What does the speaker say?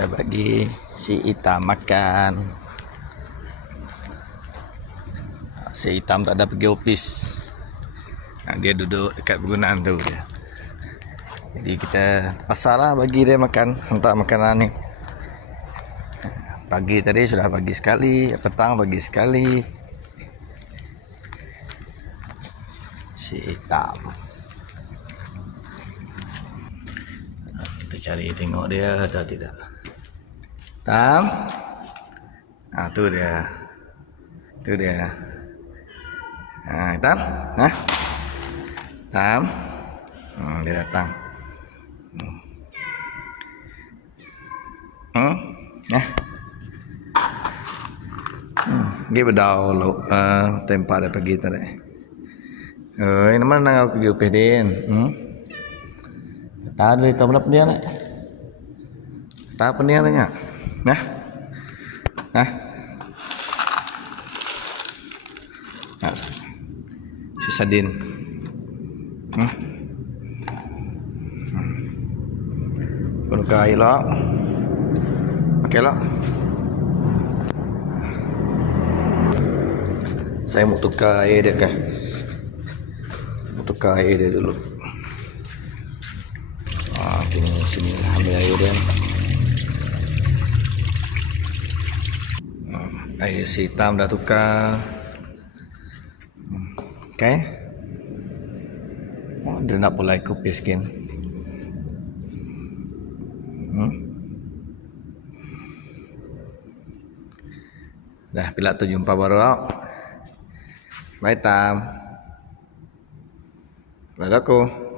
Kita bagi si hitam makan. Si hitam tak ada pergi ofis. Dia duduk dekat pergunaan tu dia. Jadi kita pasarlah bagi dia makan, hantar makanan ni. Pagi tadi sudah bagi sekali, petang bagi sekali. Si hitam. Kita cari tengok dia ada tidak. Hitam. Tu dia. Tu dia. Hitam. Hitam. Dia datang. Dia berdau tempat dia pergi tadi. Nama nang aku pergi upih din. Tadi tahu mana pendian nak? Tak pendian nak? Si Sadin. Buka air lah. Pakai lah. Saya mau tukar air dia kan. Mau tukar air dia dulu. Sini ambil air dia. Air si hitam dah tukar. Okay. Dia nak pulai kopi skin. Dah bila tu jumpa baru. Bye Tam. Bye aku.